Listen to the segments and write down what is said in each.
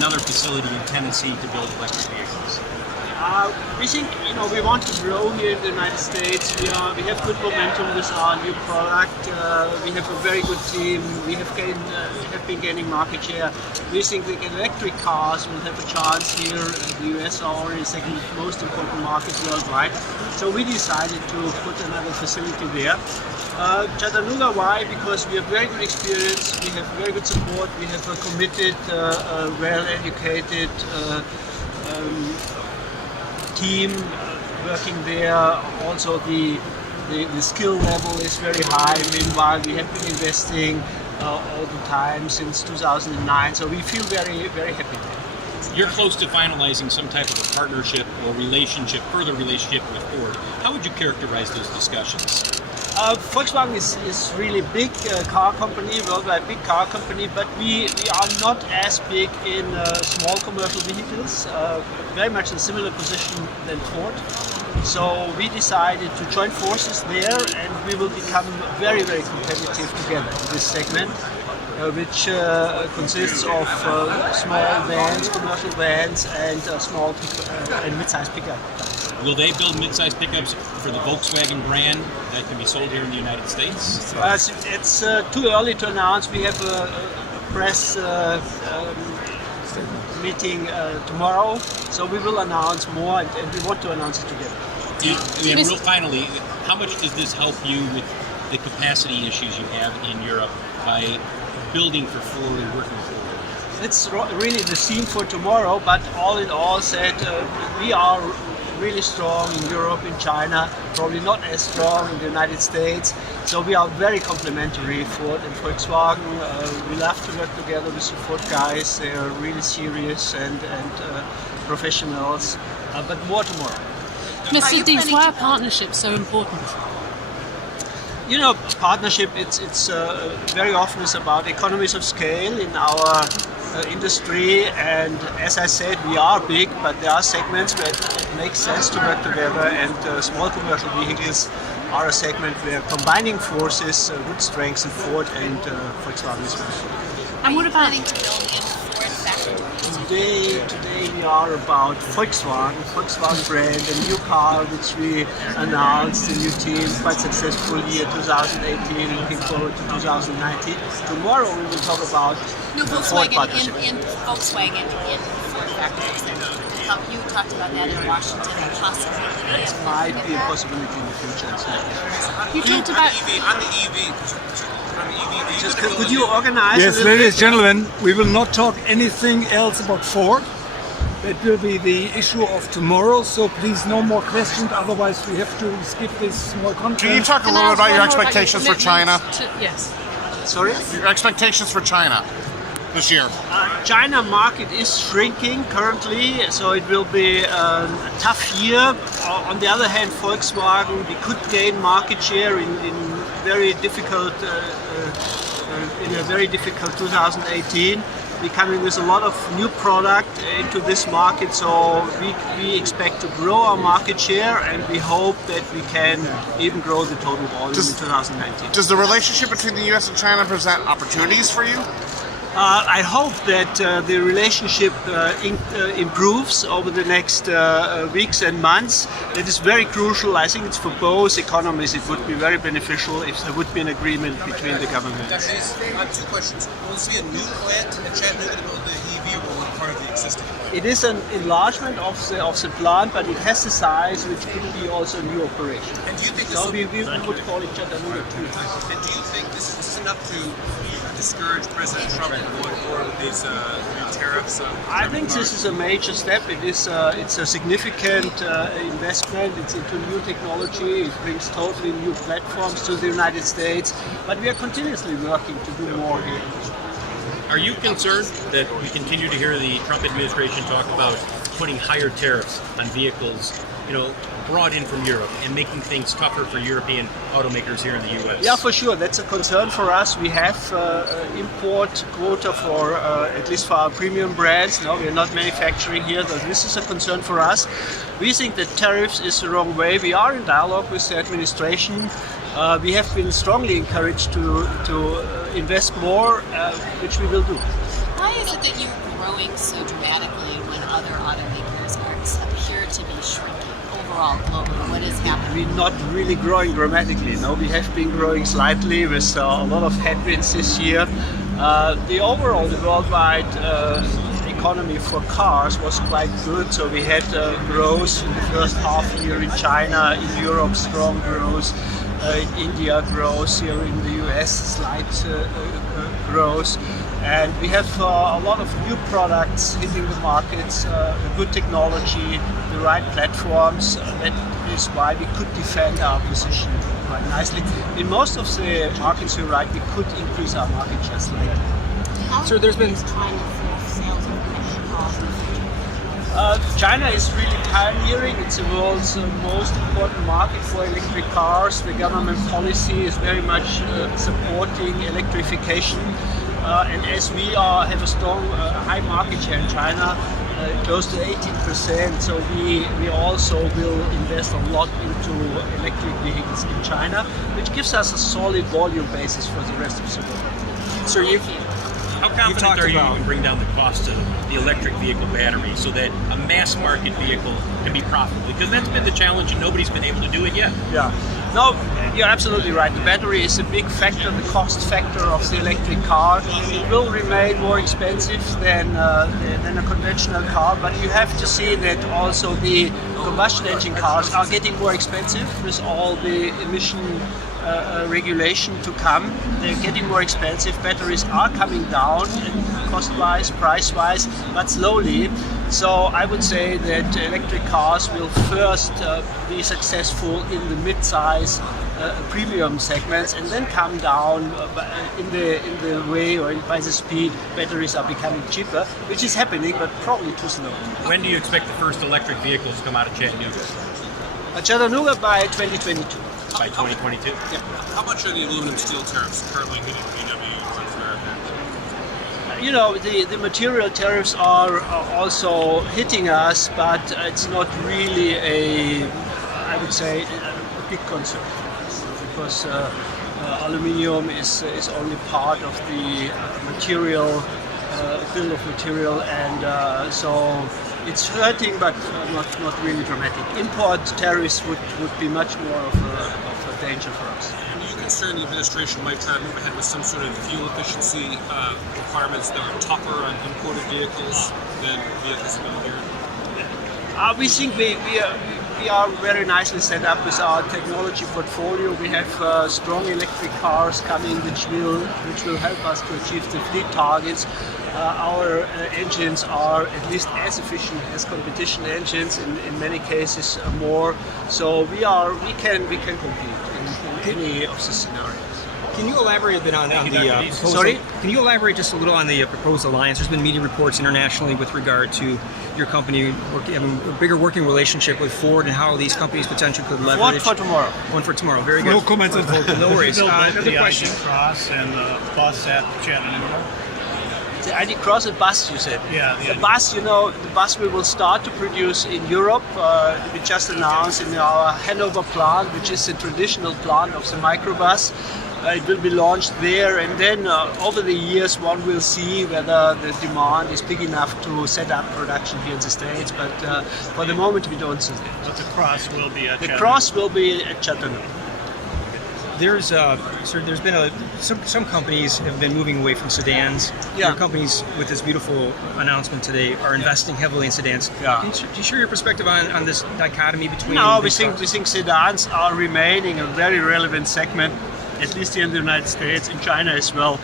another facility in Tennessee to build electric vehicles? We think, we want to grow here in the United States. We have good momentum with our new product. We have a very good team. We have been gaining market share. We think the electric cars will have a chance here. The US are already the second most important market worldwide. So we decided to put another facility there. Chattanooga, why? Because we have very good experience. We have very good support. We have a committed, well-educated team working there. Also the skill level is very high. Meanwhile, we have been investing all the time since 2009, so we feel very, very happy there. You're close to finalizing some type of a partnership or further relationship with Ford. How would you characterize those discussions? Volkswagen is really big car company, worldwide big car company, but we are not as big in small commercial vehicles, very much in a similar position than Ford. So we decided to join forces there, and we will become very, very competitive together in this segment, which consists of small vans, commercial vans, and small and mid-sized pickup. Will they build mid-sized pickups for the Volkswagen brand that can be sold here in the United States? It's too early to announce. We have a press meeting tomorrow, so we will announce more, and we want to announce it together. Real finally, how much does this help you with the capacity issues you have in Europe by building for Ford and working with Ford? It's really the theme for tomorrow, but all in all said, we are really strong in Europe, in China, probably not as strong in the United States. So we are very complementary, Ford and Volkswagen. We love to work together with the Ford guys. They are really serious and professionals, but more tomorrow. Mr. Dees, why are partnerships so important? Partnership, it's very often is about economies of scale in our industry, and as I said, we are big, but there are segments where it makes sense to work together, and small commercial vehicles are a segment where combining forces would strengthen Ford and Volkswagen as well. And what about Today we are about Volkswagen brand, a new car which we announced, a new team, quite successful year 2018, looking forward to 2019. Tomorrow we will talk about Ford partnership. in Volkswagen in Ford factories. You talked about that in Washington and possibly. That might be a possibility in the future. you talked about? On the EV. Just could you organize? Yes, ladies and gentlemen, we will not talk anything else about Ford. That will be the issue of tomorrow, so please no more questions, otherwise we have to skip this small conference. Can you talk a little bit about your expectations for China? Yes. Sorry? Your expectations for China this year? China market is shrinking currently, so it will be a tough year. On the other hand, Volkswagen, we could gain market share in very difficult, in a very difficult 2018. We're coming with a lot of new product into this market, so we expect to grow our market share, and we hope that we can even grow the total volume in 2019. Does the relationship between the US and China present opportunities for you? I hope that the relationship improves over the next weeks and months. It is very crucial. I think it's for both economies. It would be very beneficial if there would be an agreement between the governments. Two questions. Will this be a new plant in Chattanooga to build the EV, or will it be part of the existing plant? It is an enlargement of the plant, but it has the size which could be also a new operation. And do you think this So we would call it Chattanooga 2. And do you think this is enough to discourage President Trump from going forward with these new tariffs? I think this is a major step. It's a significant investment. It's into new technology. It brings totally new platforms to the United States. But we are continuously working to do more here. Are you concerned that we continue to hear the Trump administration talk about putting higher tariffs on vehicles, brought in from Europe and making things tougher for European automakers here in the U.S.? Yeah, for sure. That's a concern for us. We have import quota for at least for our premium brands. No, we're not manufacturing here, so this is a concern for us. We think that tariffs is the wrong way. We are in dialogue with the administration. We have been strongly encouraged to invest more, which we will do. Why is it that you're growing so dramatically? we're not really growing dramatically. No, we have been growing slightly with a lot of headwinds this year. The overall, the worldwide economy for cars was quite good. So we had growth in the first half year in China, in Europe, strong growth, in India growth, here in the US, slight growth. And we have a lot of new products hitting the markets, good technology, the right platforms. That is why we could defend our position quite nicely. In most of the markets you're right, we could increase our market share slightly. So there's been China for sales of electric cars in the future. China is really pioneering. It's the world's most important market for electric cars. The government policy is very much supporting electrification. And as we have a strong, high market share in China, close to 18%, so we also will invest a lot into electric vehicles in China, which gives us a solid volume basis for the rest of the world. So How confident are you can bring down the cost of the electric vehicle battery so that a mass market vehicle can be profitable? Because that's been the challenge and nobody's been able to do it yet. Yeah. No, you're absolutely right. The battery is a big factor, the cost factor of the electric car. It will remain more expensive than a conventional car, but you have to see that also the combustion engine cars are getting more expensive with all the emission regulation to come. They're getting more expensive. Batteries are coming down cost-wise, price-wise, but slowly. So I would say that electric cars will first be successful in the mid-size premium segments and then come down in the way or by the speed batteries are becoming cheaper, which is happening, but probably too slow. When do you expect the first electric vehicles to come out of Chattanooga? Chattanooga by 2022. By 2022? Yeah. How much are the aluminum steel tariffs currently hitting VW North America? You know, the material tariffs are also hitting us, but it's not really I would say, a big concern because aluminium is only part of the material, bill of material, and so it's hurting, but not really dramatic. Import tariffs would be much more of a danger for us. Are you concerned the administration might try to move ahead with some sort of fuel efficiency requirements that are tougher on imported vehicles than vehicles made here? We think we are very nicely set up with our technology portfolio. We have strong electric cars coming, which will help us to achieve the fleet targets. Our engines are at least as efficient as competition engines, in many cases more. So we can compete in any of the scenarios. Can you elaborate a bit on the proposal? Sorry? Can you elaborate just a little on the proposed alliance? There's been media reports internationally with regard to your company having a bigger working relationship with Ford and how these companies potentially could leverage. One for tomorrow. One for tomorrow. Very good. No comments on Ford. No worries. Another question. Cross and the bus at Chattanooga. The ID Cross and bus, you said? Yeah. The bus, the bus we will start to produce in Europe. We just announced in our Hanover plant, which is the traditional plant of the microbus. It will be launched there, and then over the years one will see whether the demand is big enough to set up production here in the States. But for the moment, we don't see that. But the Cross will be at The Chattanooga. Cross will be at Chattanooga. There's been some companies have been moving away from sedans. Yeah. Your companies, with this beautiful announcement today, are investing heavily in sedans. Yeah. Can you share your perspective on this dichotomy between? No, these cars? we think sedans are remaining a very relevant segment, at least here in the United States, in China as well.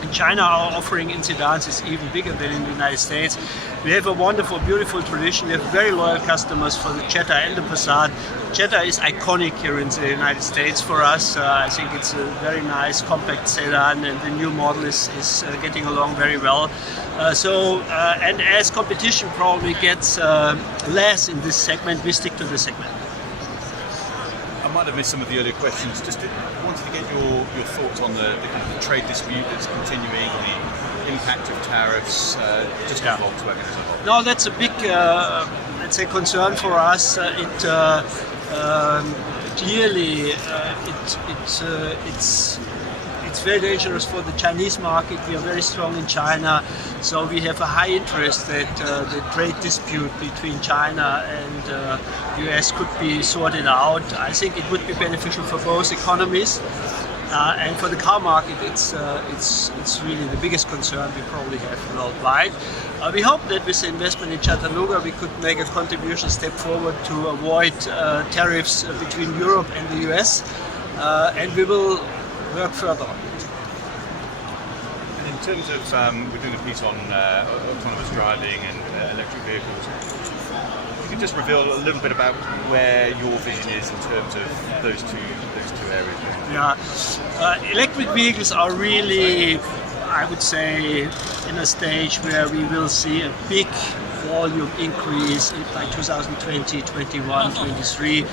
In China, our offering in sedans is even bigger than in the United States. We have a wonderful, beautiful tradition. We have very loyal customers for the Jetta and the Passat. Jetta is iconic here in the United States for us. I think it's a very nice compact sedan, and the new model is getting along very well. And as competition probably gets less in this segment, we stick to the segment. I might have missed some of the earlier questions. Just wanted to get your thoughts on the trade dispute that's continuing, the impact of tariffs, just on Volkswagen as a whole. No, that's a big, let's say, concern for us. Clearly, it's it's very dangerous for the Chinese market. We are very strong in China, so we have a high interest that the trade dispute between China and US could be sorted out. I think it would be beneficial for both economies. And for the car market, it's really the biggest concern we probably have worldwide. We hope that with the investment in Chattanooga, we could make a contribution step forward to avoid tariffs between Europe and the US, and we will work further on it. And in terms of, we're doing a piece on autonomous driving and electric vehicles. If you could just reveal a little bit about where your vision is in terms of those two areas. Yeah, electric vehicles are really, I would say, in a stage where we will see a big volume increase by 2020, 21, 23,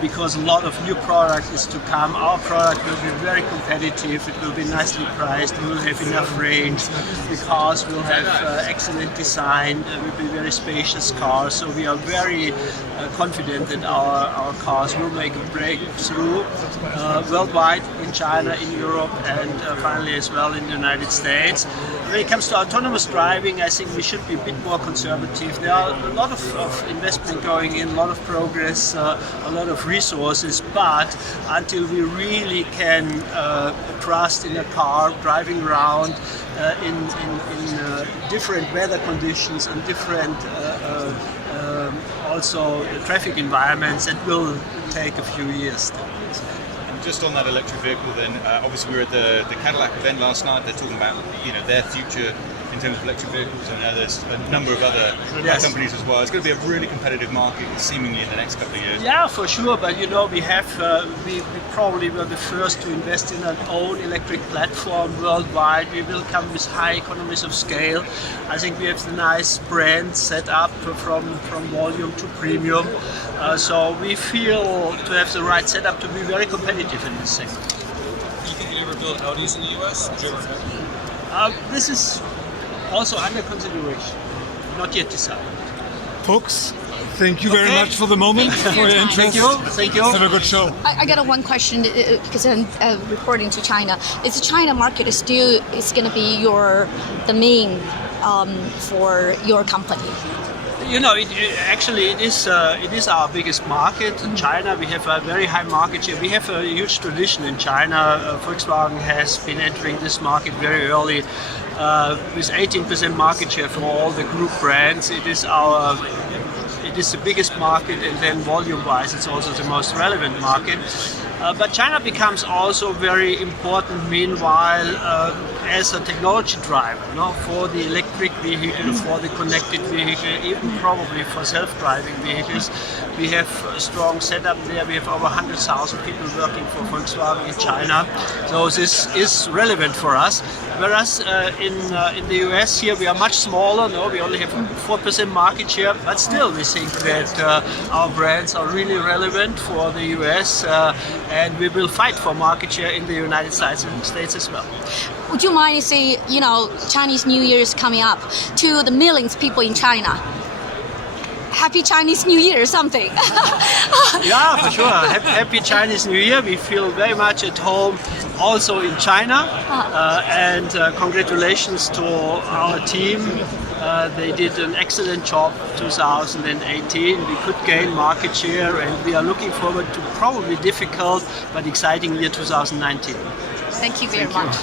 because a lot of new product is to come. Our product will be very competitive, it will be nicely priced, we will have enough range, the cars will have excellent design, will be very spacious cars, so we are very confident that our cars will make a breakthrough worldwide, in China, in Europe, and finally as well in the United States. When it comes to autonomous driving, I think we should be a bit more conservative. There are a lot of investment going in, a lot of progress, a lot of resources, but until we really can trust in a car driving around in different weather conditions and different also traffic environments, it will take a few years. Just on that electric vehicle then, obviously we were at the Cadillac event last night. They're talking about their future in terms of electric vehicles, and there's a number of other companies as well. It's going to be a really competitive market seemingly in the next couple of years. Yeah, for sure, but we have we probably were the first to invest in our own electric platform worldwide. We will come with high economies of scale. I think we have the nice brand set up from volume to premium, so we feel to have the right setup to be very competitive in this segment. Do you think you ever build Audis in the US? This is also under consideration, not yet decided. Folks, thank you very much for the moment, for your interest. Thank you. Have a good show. I got one question because I'm reporting to China. Is the China market is going to be the main for your company? It is our biggest market. In China, we have a very high market share. We have a huge tradition in China. Volkswagen has been entering this market very early with 18% market share for all the group brands. It is the biggest market, and then volume-wise, it's also the most relevant market. But China becomes also very important meanwhile as a technology driver, for the electric vehicle, for the connected vehicle, even probably for self-driving vehicles. We have a strong setup there. We have over 100,000 people working for Volkswagen in China. So this is relevant for us. Whereas in the US here we are much smaller. We only have 4% market share, but still we think that our brands are really relevant for the US, and we will fight for market share in the United States as well. Would you mind say, Chinese New Year is coming up, to the millions of people in China? Happy Chinese New Year or something. Yeah, for sure. Happy Chinese New Year. We feel very much at home also in China. And congratulations to our team. They did an excellent job 2018. We could gain market share, and we are looking forward to probably difficult but exciting year 2019. Thank you very much.